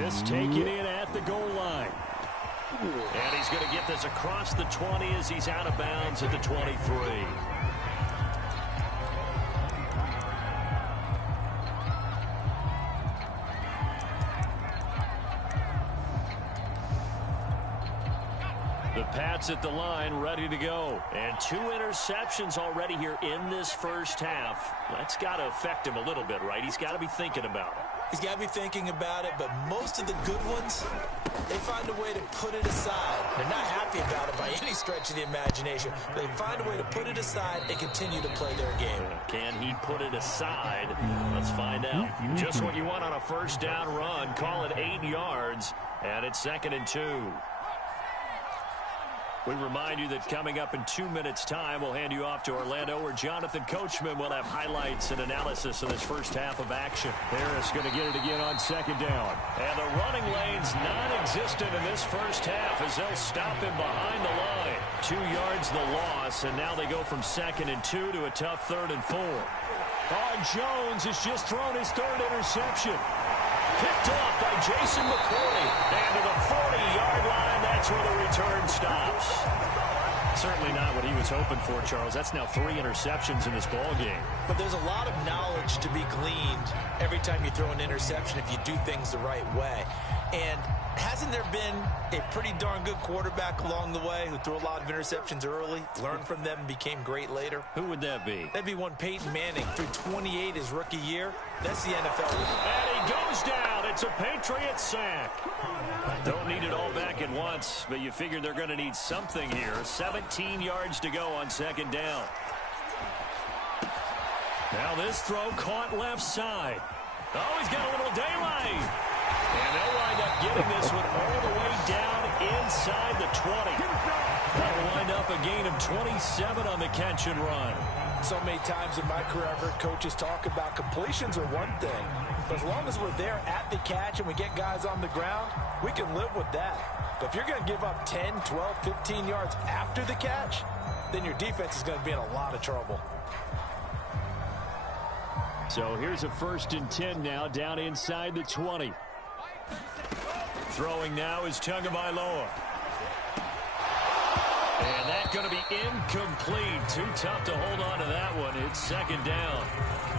This taken in at the goal line. And he's going to get this across the 20 as he's out of bounds at the 23. The Pats at the line, ready to go. And 2 interceptions already here in this first half. That's got to affect him a little bit, right? He's got to be thinking about it. He's got to be thinking about it, but most of the good ones, they find a way to put it aside. They're not happy about it by any stretch of the imagination, but they find a way to put it aside and continue to play their game. Can he put it aside? Let's find out. Just what you want on a first down run. Call it 8 yards, and it's 2nd and 2. We remind you that coming up in 2 minutes' time, we'll hand you off to Orlando, where Jonathan Coachman will have highlights and analysis of this first half of action. Harris going to get it again on 2nd down. And the running lane's non-existent in this first half as they'll stop him behind the line. 2 yards the loss, and now they go from 2nd and 2 to a tough 3rd and 4. Jones has just thrown his 3rd interception. Picked off by Jason McCourty. And to the 40-yard line, that's where the return stops. Certainly not what he was hoping for, Charles. That's now 3 interceptions in this ball game. But there's a lot of knowledge to be gleaned every time you throw an interception if you do things the right way. And hasn't there been a pretty darn good quarterback along the way who threw a lot of interceptions early, learned from them, and became great later? Who would that be? That'd be one Peyton Manning, threw 28 his rookie year. That's the NFL. And he goes down. It's a Patriot sack. Don't need it all back at once, but you figure they're going to need something here. 17 yards to go on 2nd down. Now this throw caught left side. Oh, he's got a little daylight. And they'll wind up getting this one all the way down inside the 20. That'll wind up a gain of 27 on the catch and run. So many times in my career, I've heard coaches talk about completions are one thing. But as long as we're there at the catch and we get guys on the ground, we can live with that. But if you're going to give up 10, 12, 15 yards after the catch, then your defense is going to be in a lot of trouble. So here's a 1st and 10 now, down inside the 20. Throwing now is Tagovailoa. And that's going to be incomplete. Too tough to hold on to that one. It's 2nd down.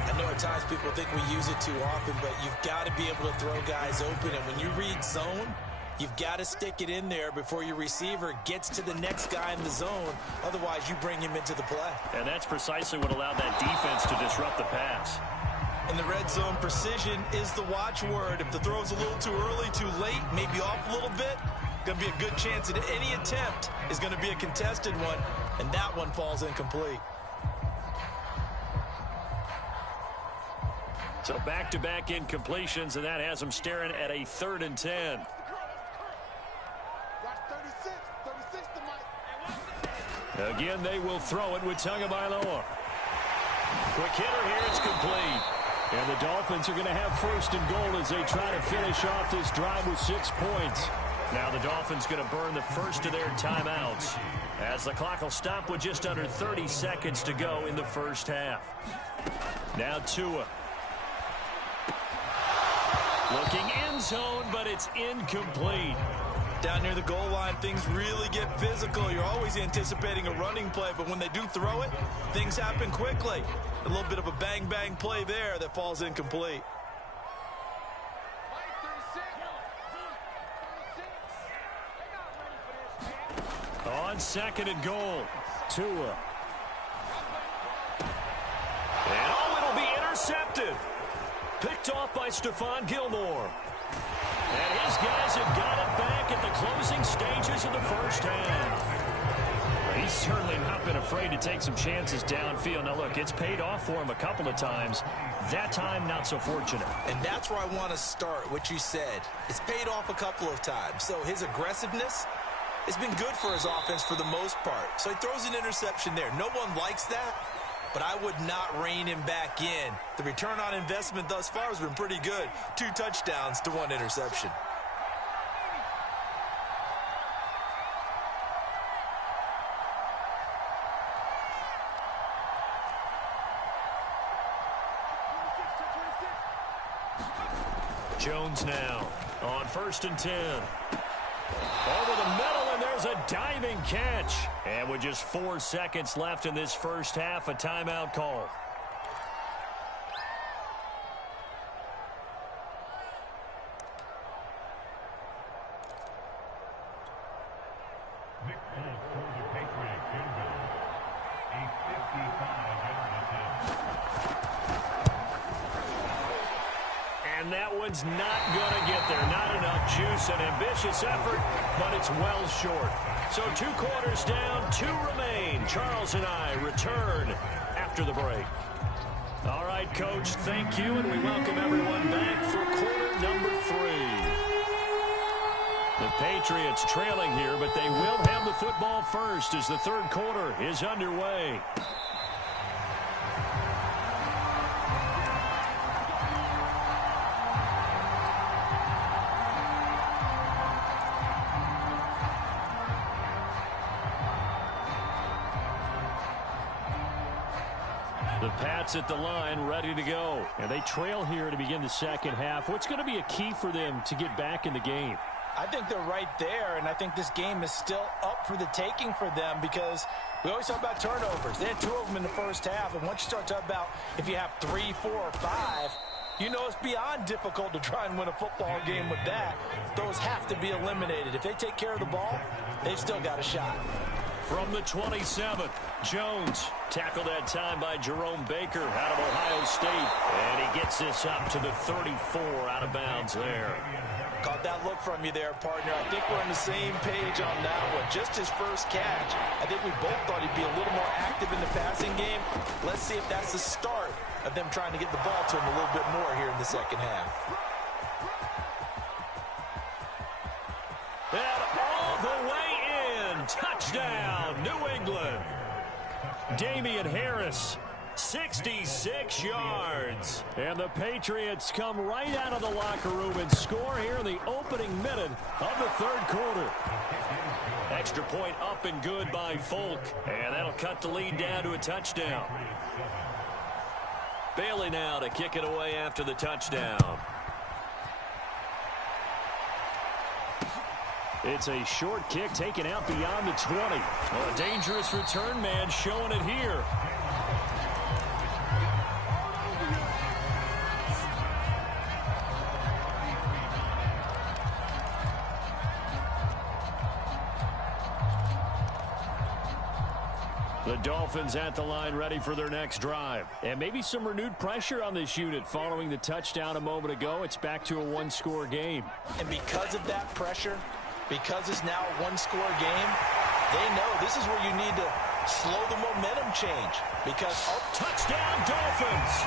I know at times people think we use it too often, but you've got to be able to throw guys open. And when you read zone, you've got to stick it in there before your receiver gets to the next guy in the zone. Otherwise, you bring him into the play. And that's precisely what allowed that defense to disrupt the pass. In the red zone, precision is the watchword. If the throw's a little too early, too late, maybe off a little bit, going to be a good chance that any attempt is going to be a contested one, and that one falls incomplete. So back-to-back incompletions, and that has them staring at a 3rd and 10. Again, they will throw it with Tagovailoa. Quick hitter here, it's complete. And the Dolphins are going to have 1st and goal as they try to finish off this drive with 6 points. Now the Dolphins going to burn the first of their timeouts as the clock will stop with just under 30 seconds to go in the first half. Now Tua. Looking end zone, but it's incomplete. Down near the goal line, things really get physical. You're always anticipating a running play, but when they do throw it, things happen quickly. A little bit of a bang-bang play there that falls incomplete. On 2nd and goal, Tua. And it'll be intercepted. Picked off by Stephon Gilmore. And his guys have got it back at the closing stages of the first half. He's certainly not been afraid to take some chances downfield. Now, look, it's paid off for him a couple of times. That time, not so fortunate. And that's where I want to start, what you said. It's paid off a couple of times. So his aggressiveness has been good for his offense for the most part. So he throws an interception there. No one likes that, but I would not rein him back in. The return on investment thus far has been pretty good. 2 touchdowns to 1 interception. Jones now on 1st and 10. Over the middle, and there's a diving catch. And with just 4 seconds left in this first half, a timeout call. And that one's not going to get there. Not enough juice. An ambitious effort, but it's well short. So 2 quarters down, 2 remain. Charles and I return after the break. All right, Coach, thank you, and we welcome everyone back for quarter number 3. The Patriots trailing here, but they will have the football first as the third quarter is underway. The Pats at the line, ready to go. And they trail here to begin the second half. What's going to be a key for them to get back in the game? I think they're right there, and I think this game is still up for the taking for them because we always talk about turnovers. They had 2 of them in the first half, and once you start talking about if you have 3, 4, or 5, you know it's beyond difficult to try and win a football game with that. Those have to be eliminated. If they take care of the ball, they've still got a shot. From the 27, Jones tackled that time by Jerome Baker out of Ohio State. And he gets this up to the 34 out of bounds there. Caught that look from you there, partner. I think we're on the same page on that one. Just his first catch. I think we both thought he'd be a little more active in the passing game. Let's see if that's the start of them trying to get the ball to him a little bit more here in the second half. And all the way in. Touchdown, New England. Damian Harris, 66 yards. And the Patriots come right out of the locker room and score here in the opening minute of the third quarter. Extra point up and good by Folk. And that'll cut the lead down to a touchdown. Bailey now to kick it away after the touchdown. It's a short kick taken out beyond the 20. Well, a dangerous return man showing it here. The Dolphins at the line ready for their next drive. And maybe some renewed pressure on this unit following the touchdown a moment ago. It's back to a one-score game. And because of that pressure, because it's now a one-score game, they know this is where you need to slow the momentum change. Because touchdown Dolphins!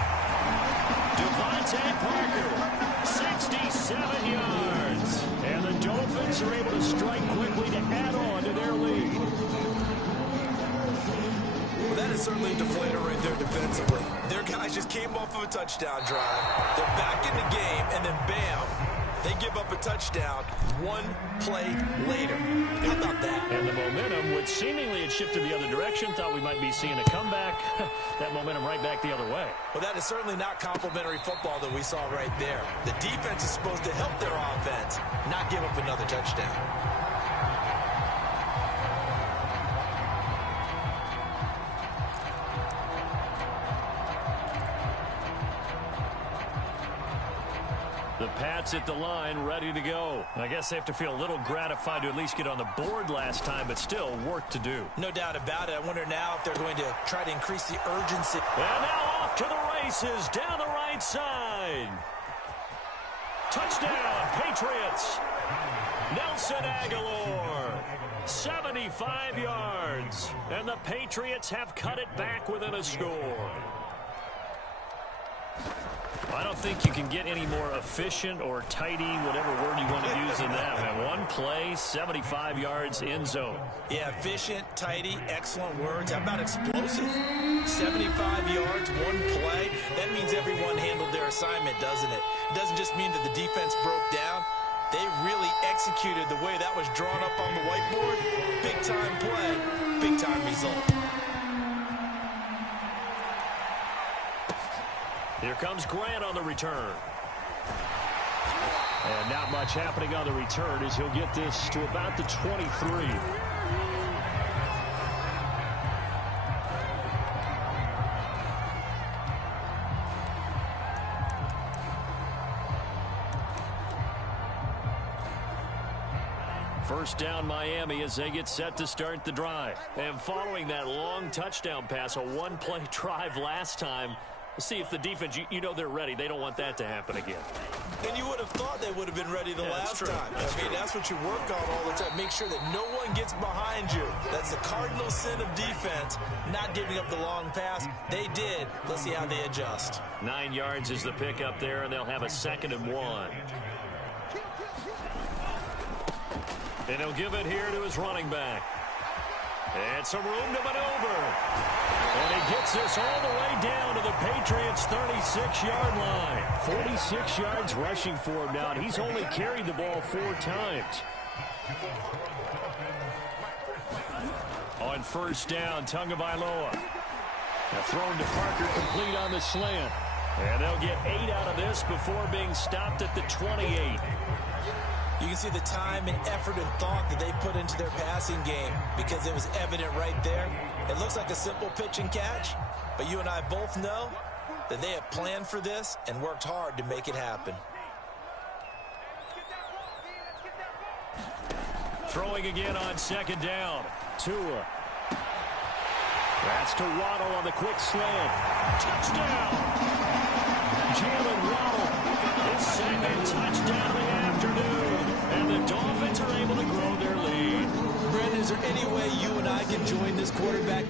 Devontae Parker, 67 yards. And the Dolphins are able to strike quickly to add on to their lead. Well, that is certainly a deflator right there defensively. Their guys just came off of a touchdown drive. They're back in the game, and then bam, they give up a touchdown one play later. How about that? And the momentum, which seemingly had shifted the other direction, thought we might be seeing a comeback. That momentum right back the other way. Well, that is certainly not complimentary football that we saw right there. The defense is supposed to help their offense, not give up another touchdown. The Pats at the line, ready to go. I guess they have to feel a little gratified to at least get on the board last time, but still work to do. No doubt about it. I wonder now if they're going to try to increase the urgency. And now off to the races, down the right side. Touchdown, Patriots. Nelson Aguilar, 75 yards. And the Patriots have cut it back within a score. I don't think you can get any more efficient or tidy, whatever word you want to use in that. Man, one play, 75 yards in zone. Yeah, efficient, tidy, excellent words. How about explosive? 75 yards, one play. That means everyone handled their assignment, doesn't it? It doesn't just mean that the defense broke down. They really executed the way that was drawn up on the whiteboard. Big-time play, big-time result. Here comes Grant on the return. And not much happening on the return as he'll get this to about the 23. First down Miami as they get set to start the drive. And following that long touchdown pass, a one-play drive last time, we'll see if the defense, you know they're ready. They don't want that to happen again. And you would have thought they would have been ready the last time. That's what you work on all the time. Make sure that no one gets behind you. That's the cardinal sin of defense, not giving up the long pass. They did. Let's see how they adjust. 9 yards is the pick up there, and they'll have a 2nd and 1. And he'll give it here to his running back. And some room to maneuver. And he gets this all the way down to the Patriots' 36-yard line. 46 yards rushing for him now, and he's only carried the ball 4 times. On first down, Tagovailoa. Thrown to Parker, complete on the slant. And they'll get 8 out of this before being stopped at the 28. You can see the time and effort and thought that they put into their passing game because it was evident right there. It looks like a simple pitch and catch, but you and I both know that they have planned for this and worked hard to make it happen. Throwing again on 2nd down. Tua. That's to Waddle on the quick slant. Touchdown! Jalen Waddle, his 2nd touchdown of the afternoon. And the Dolphins are able to grow their lead. Brent, is there any way you and I can join this quarterback?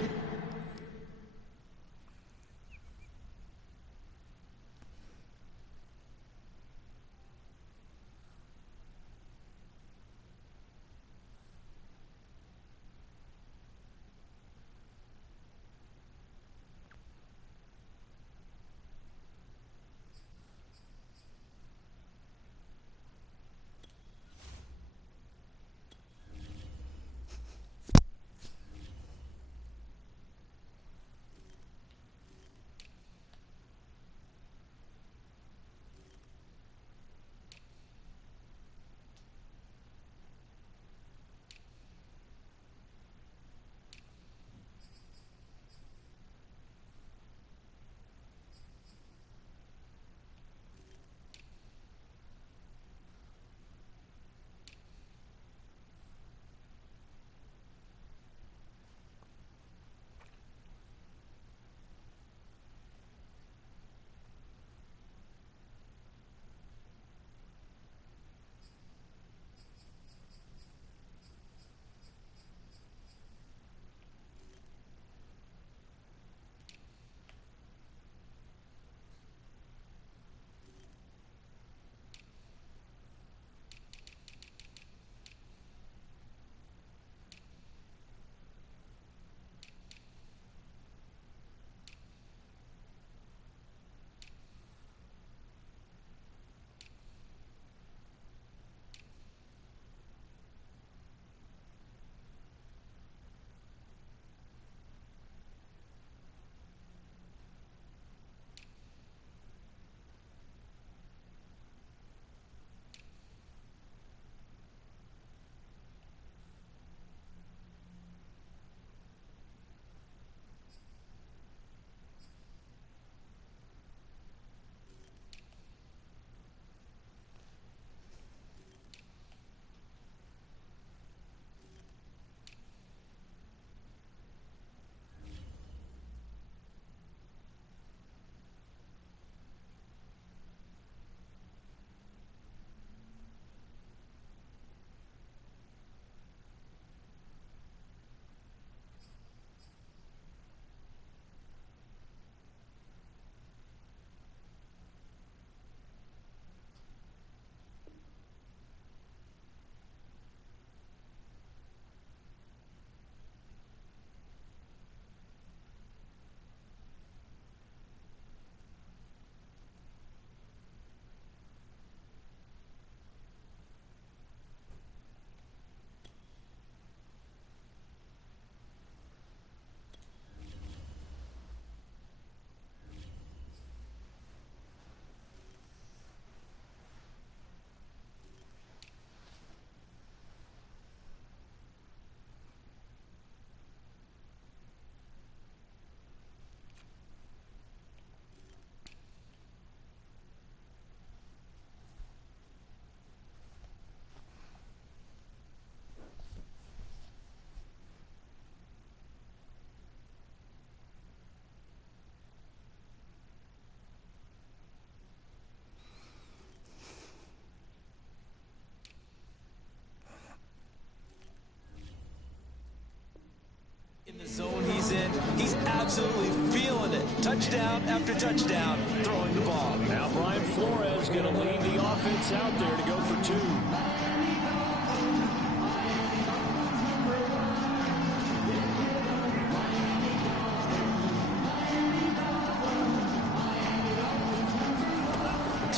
touchdown after touchdown throwing the ball. Now Brian Flores going to lead the offense out there to go for 2.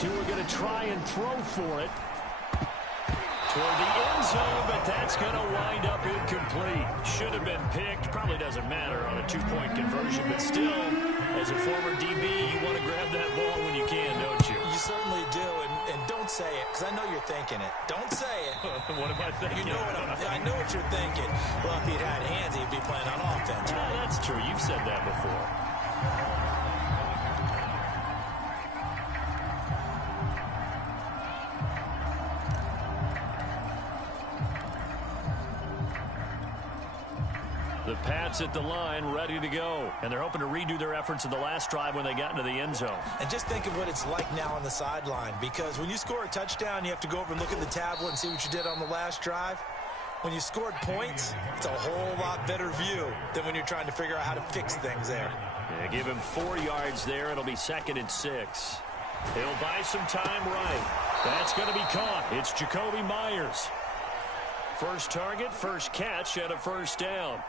We're going to try and throw for it toward the end zone, but that's going to wind up incomplete. Should have been picked. Probably doesn't matter on a 2-point conversion, but still, as a former DB, you want to grab that ball when you can, don't you? You certainly do, and don't say it, because I know you're thinking it. Don't say it. What am I thinking? You know I know what you're thinking. Well, if he'd had hands, he'd be playing on offense. Yeah, that's true. You've said that before. The Pats at the line, ready to go. And they're hoping to redo their efforts in the last drive when they got into the end zone. And just think of what it's like now on the sideline, because when you score a touchdown, you have to go over and look at the tablet and see what you did on the last drive. When you scored points, it's a whole lot better view than when you're trying to figure out how to fix things there. Yeah, give him 4 yards there. It'll be 2nd and 6. He'll buy some time right. That's going to be caught. It's Jacoby Myers. First target, first catch, and a first down.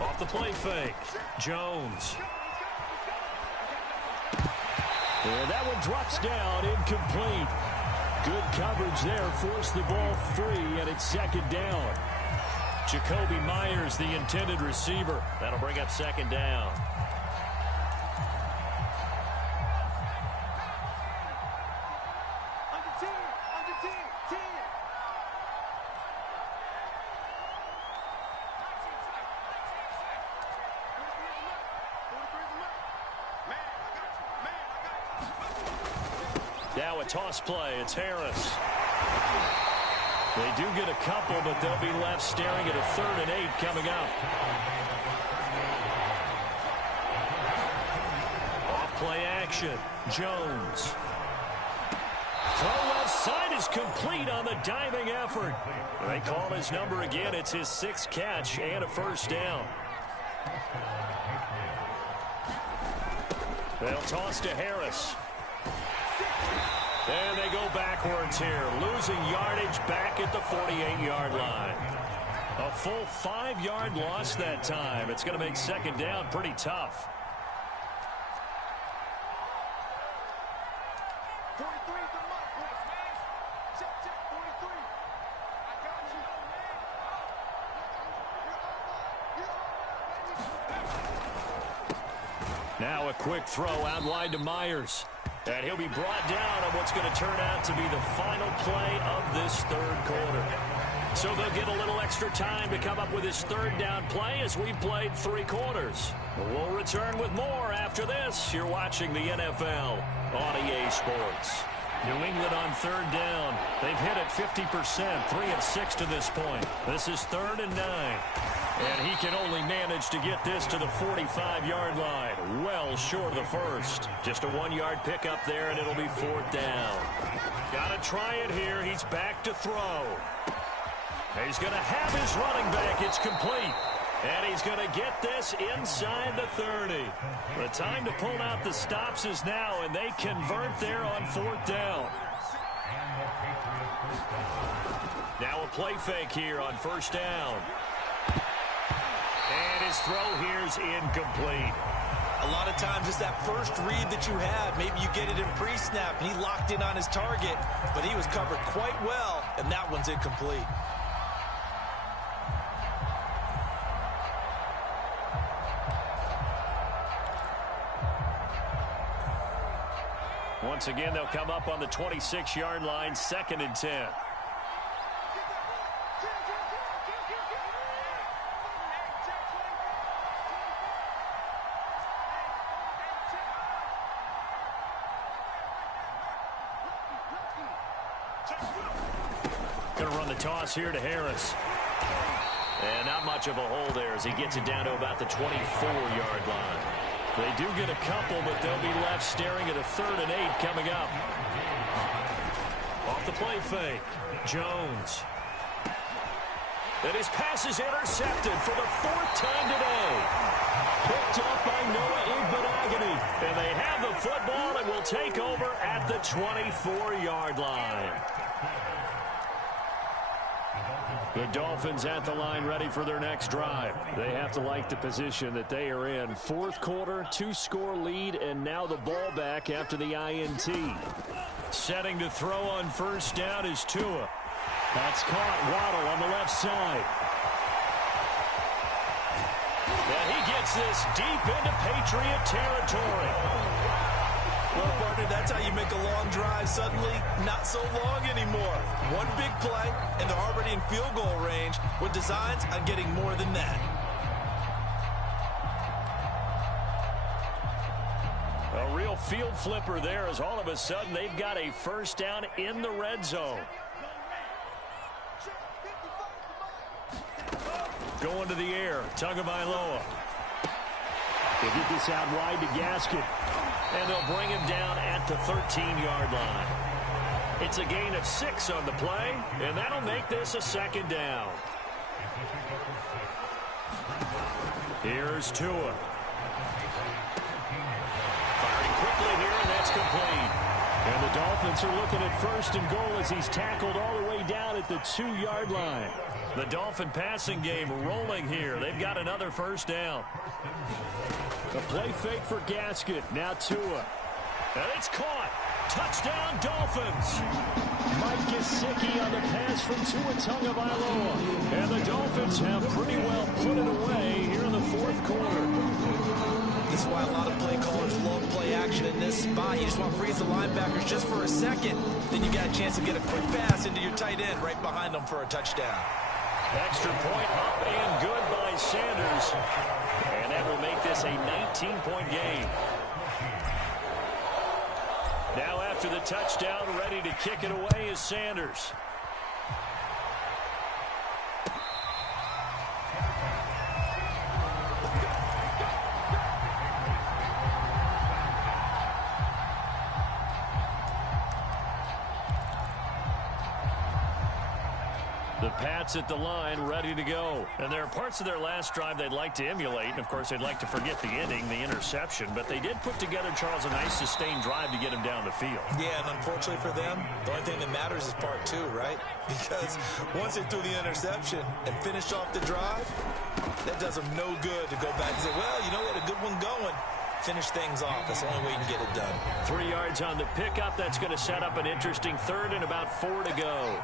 Off the play fake, Jones. And that one drops down, incomplete. Good coverage there, forced the ball free, and it's 2nd down. Jacoby Myers, the intended receiver. That'll bring up 2nd down. Now a toss play. It's Harris. They do get a couple, but they'll be left staring at a 3rd and 8 coming up. Off play action. Jones. Throw left side is complete on the diving effort. They call his number again. It's his 6th catch and a first down. They'll toss to Harris. And they go backwards here, losing yardage back at the 48-yard line. A full 5-yard loss that time. It's going to make 2nd down pretty tough. Now a quick throw out wide to Myers. And he'll be brought down on what's going to turn out to be the final play of this 3rd quarter. So they'll get a little extra time to come up with his 3rd down play as we played 3 quarters. We'll return with more after this. You're watching the NFL on EA Sports. New England on 3rd down. They've hit it 50%, 3 of 6 to this point. This is 3rd and 9. And he can only manage to get this to the 45-yard line. Well short of the first. Just a 1-yard pickup there, and it'll be 4th down. Got to try it here. He's back to throw. He's going to have his running back. It's complete. And he's going to get this inside the 30. The time to pull out the stops is now, and they convert there on 4th down. Now a play fake here on 1st down. And his throw here's incomplete. A lot of times it's that first read that you have. Maybe you get it in pre-snap, and he locked in on his target, but he was covered quite well, and that one's incomplete. Once again, they'll come up on the 26-yard line, 2nd and 10. Going to run the toss here to Harris. And not much of a hole there as he gets it down to about the 24-yard line. They do get a couple, but they'll be left staring at a 3rd and 8 coming up. Off the play fake, Jones. And his pass is intercepted for the 4th time today. Picked up by Noah Igbenogany. And they have the football and will take over at the 24-yard line. The Dolphins at the line ready for their next drive. They have to like the position that they are in. 4th quarter, 2-score lead, and now the ball back after the INT. Setting to throw on 1st down is Tua. That's caught. Waddle on the left side. And he gets this deep into Patriot territory. Well, partner, that's how you make a long drive suddenly not so long anymore. One big play, and they're already in field goal range with designs on getting more than that. A real field flipper there as all of a sudden they've got a 1st down in the red zone. Going to the air, Tagovailoa. They get this out wide to Gaskin. And they'll bring him down at the 13-yard line. It's a gain of 6 on the play, and that'll make this a 2nd down. Here's Tua. Firing quickly here, and that's complete. And the Dolphins are looking at 1st and goal as he's tackled all the way down at the 2-yard line. The Dolphin passing game rolling here. They've got another 1st down. A play fake for Gaskin. Now Tua. And it's caught. Touchdown, Dolphins. Mike Gesicki on the pass from Tua Tagovailoa. And the Dolphins have pretty well put it away here in the 4th quarter. This is why a lot of play callers love play action in this spot. You just want to freeze the linebackers just for a second. Then you got a chance to get a quick pass into your tight end right behind them for a touchdown. Extra point up and good by Sanders. And that will make this a 19-point game. Now after the touchdown, ready to kick it away is Sanders. The Pats at the line, ready to go. And there are parts of their last drive they'd like to emulate. And, of course, they'd like to forget the ending, the interception. But they did put together, Charles, a nice sustained drive to get him down the field. Yeah, and unfortunately for them, the only thing that matters is part 2, right? Because once they threw the interception and finished off the drive, that does them no good to go back and say, well, you know, we had a good one going. Finish things off. That's the only way you can get it done. 3 yards on the pickup. That's going to set up an interesting 3rd and about 4 to go.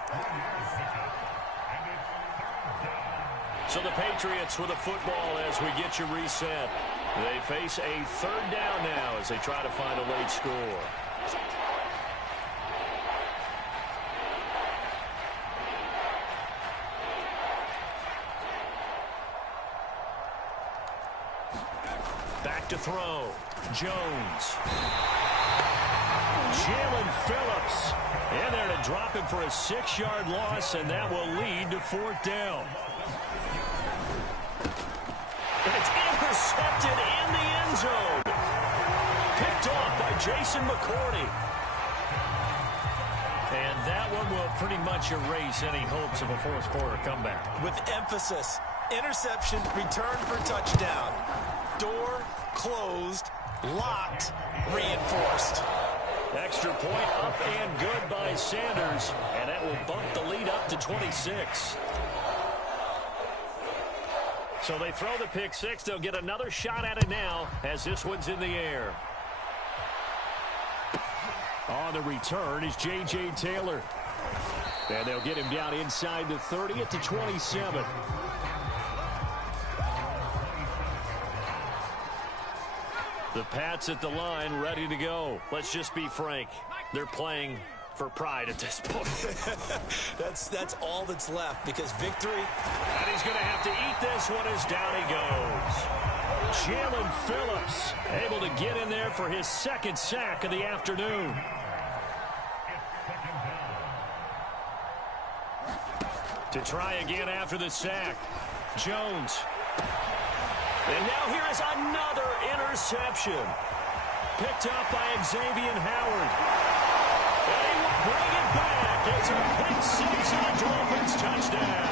So the Patriots with a football as we get you reset. They face a 3rd down now as they try to find a late score. Back to throw. Jones. Jalen Phillips in there to drop him for a 6-yard loss, and that will lead to 4th down. It's intercepted in the end zone. Picked off by Jason McCourty. And that one will pretty much erase any hopes of a 4th quarter comeback. With emphasis, interception, return for touchdown. Door closed, locked, reinforced. Extra point up and good by Sanders. And that will bump the lead up to 26. So they throw the pick 6. They'll get another shot at it now as this one's in the air. On the return is J.J. Taylor. And they'll get him down inside the 30 at the 27. The Pats at the line ready to go. Let's just be frank. They're playing for pride at this point. That's all that's left, because victory. And he's going to have to eat this one as down he goes. Jalen Phillips able to get in there for his 2nd sack of the afternoon. To try again after the sack. Jones. And now here is another interception. Picked up by Xavier Howard. They will bring it back. It's a pick 6 on Dolphins touchdown.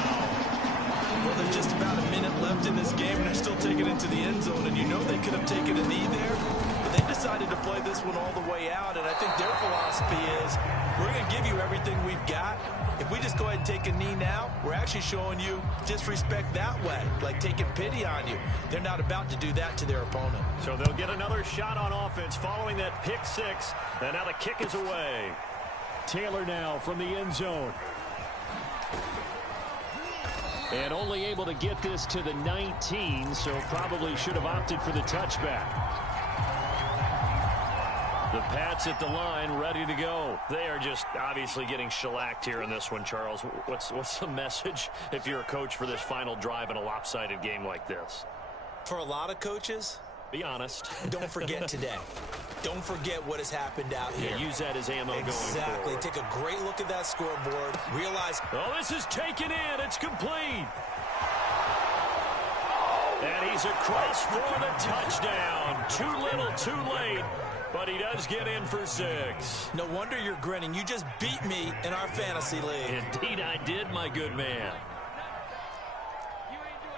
Well, there's just about a minute left in this game, and they're still taking it to the end zone, and you know they could have taken a knee there, but they decided to play this one all the way out, and I think their philosophy is, we're going to give you everything we've got. If we just go ahead and take a knee now, we're actually showing you disrespect that way, like taking pity on you. They're not about to do that to their opponent. So they'll get another shot on offense following that pick six, and now the kick is away. Taylor now from the end zone. And only able to get this to the 19, so probably should have opted for the touchback. The Pats at the line, ready to go. They are just obviously getting shellacked here in this one, Charles. What's the message if you're a coach for this final drive in a lopsided game like this? For a lot of coaches, be honest. Don't forget today. Don't forget what has happened out here. Yeah, use that as ammo going forward. Exactly. Take a great look at that scoreboard. Realize. Oh, this is taken in. It's complete. And he's across for the touchdown. Too little, too late. But he does get in for 6. No wonder you're grinning. You just beat me in our fantasy league. Indeed I did, my good man.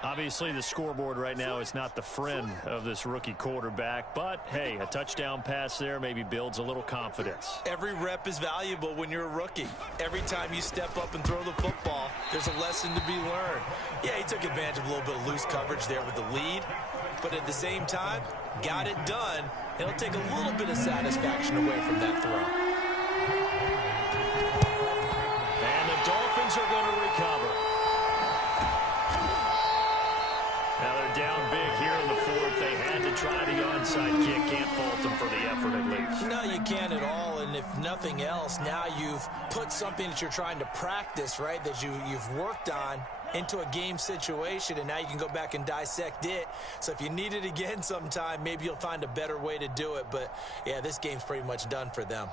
Obviously, the scoreboard right now is not the friend of this rookie quarterback. But, hey, a touchdown pass there maybe builds a little confidence. Every rep is valuable when you're a rookie. Every time you step up and throw the football, there's a lesson to be learned. Yeah, he took advantage of a little bit of loose coverage there with the lead. But at the same time, got it done. It'll take a little bit of satisfaction away from that throw. And the Dolphins are going to recover. Now they're down big here in the fourth. They had to try the onside kick. Can't fault them for the effort at least. No, you can't at all. And if nothing else, now you've put something that you're trying to practice, right, that you've worked on into a game situation, and now you can go back and dissect it. So if you need it again sometime, maybe you'll find a better way to do it. But, yeah, this game's pretty much done for them.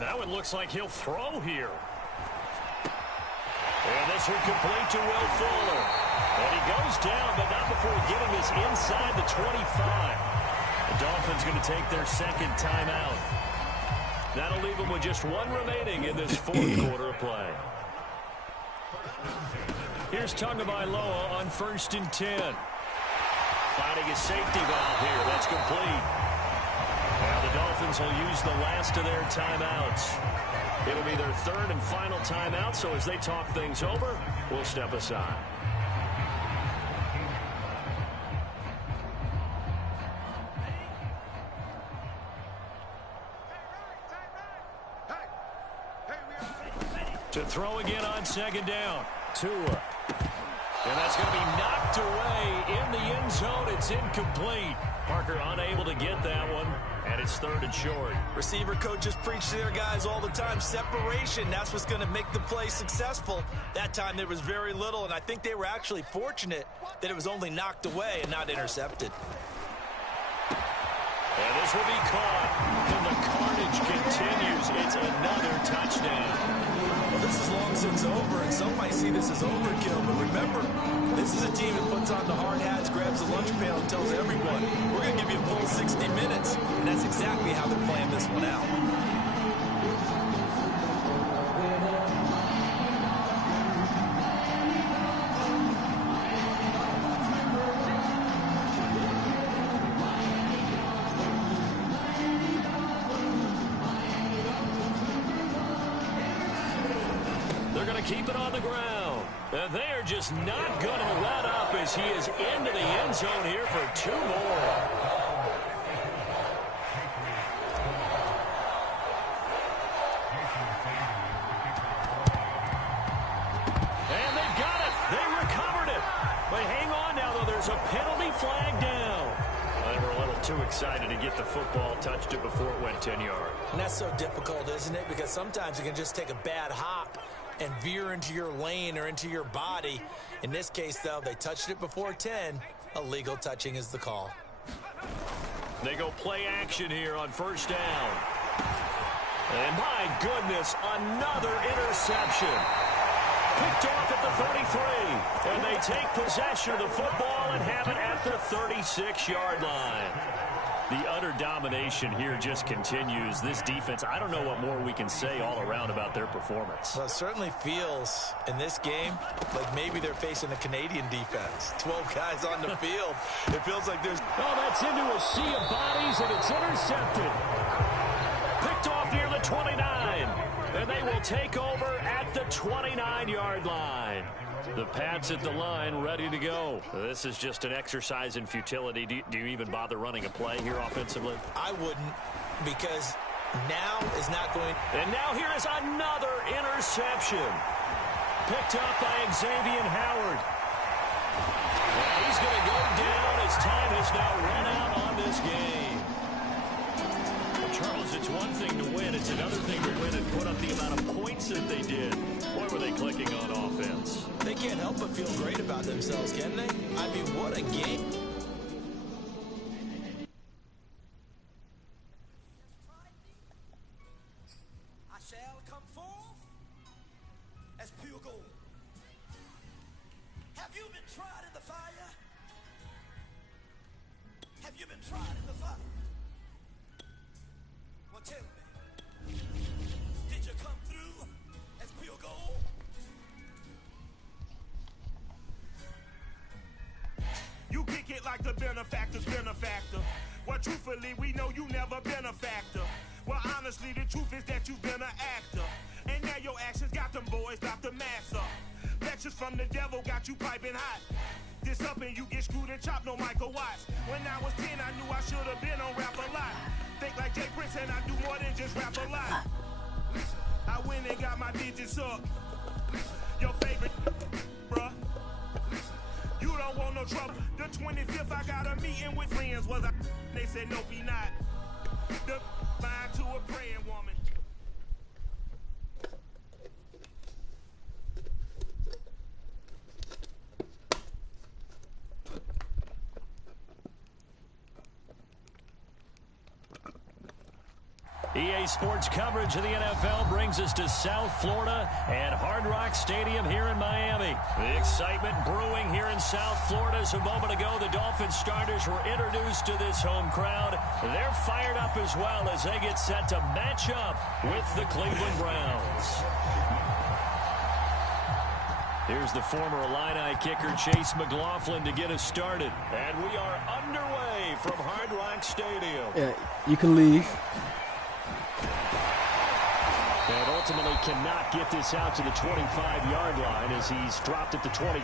Now it looks like he'll throw here. And this one complete to Will Fuller. And he goes down, but not before getting this inside the 25. The Dolphins going to take their second timeout. That'll leave them with just one remaining in this fourth quarter of play. Here's Tagovailoa on 1st and 10. Finding a safety valve here. That's complete. Now the Dolphins will use the last of their timeouts. It'll be their third and final timeout, so as they talk things over, we'll step aside. To throw again on 2nd down. Tua. And that's going to be knocked away in the end zone. It's incomplete. Parker unable to get that one, and it's 3rd and short. Receiver coaches preach to their guys all the time. Separation, that's what's going to make the play successful. That time there was very little, and I think they were actually fortunate that it was only knocked away and not intercepted. And this will be caught, and the carnage continues. It's another touchdown. Well, this is long since over, and some might see this as overkill, but remember, this is a team that puts on the hard hats, grabs the lunch pail, and tells everyone, we're going to give you a full 60 minutes, and that's exactly how they're playing this one out. Keep it on the ground. And they are just not going to let up as he is into the end zone here for 2 more. And they've got it. They recovered it. But hang on now, though. There's a penalty flag down. They were a little too excited to get the football, touched it before it went 10 yards. And that's so difficult, isn't it? Because sometimes you can just take a bad hop and veer into your lane or into your body. In this case, though, they touched it before 10. Illegal touching is the call. They go play action here on 1st down. And my goodness, another interception. Picked off at the 33. And they take possession of the football and have it at the 36-yard line. The utter domination here just continues. This defense, I don't know what more we can say all around about their performance. Well, it certainly feels in this game like maybe they're facing a Canadian defense. 12 guys on the field. It feels like there's... Oh, that's into a sea of bodies, and it's intercepted. Picked off near the 29. And they will take over at the 29-yard line. The Pats at the line, ready to go. This is just an exercise in futility. Do you even bother running a play here offensively? I wouldn't, because now is not going... And now here is another interception. Picked up by Xavier Howard. And he's going to go down as time has now run out on this game. Well, Charles, it's one thing to win. It's another thing to win and put up the amount of points that they did. Boy, were they clicking on offense. They can't help but feel great about themselves, can they? I mean, what a game. I shall come forth as pure gold. Have you been tried in the fire? Have you been tried in the fire? Well, tell me, did you come through as pure gold? You kick it like the benefactor's benefactor. Well, truthfully, we know you never been a factor. Well, honestly, the truth is that you've been an actor. And now your actions got them boys about to mass up. Lectures from the devil got you piping hot. This up and you get screwed and chopped, no Michael Watts. When I was 10, I knew I should have been on rap a lot. Think like Jay Prince and I do more than just rap a lot. I went and got my digits up. Your favorite, bruh. You don't want no trouble. The 25th, I got a meeting with friends. Was I? They said, no, be not. The line to a praying woman. EA Sports coverage of the NFL brings us to South Florida and Hard Rock Stadium here in Miami. The excitement brewing here in South Florida as a moment ago the Dolphins starters were introduced to this home crowd. They're fired up as well as they get set to match up with the Cleveland Browns. Here's the former Illini kicker Chase McLaughlin to get us started. And we are underway from Hard Rock Stadium. Yeah, you can leave. And ultimately cannot get this out to the 25-yard line as he's dropped at the 23.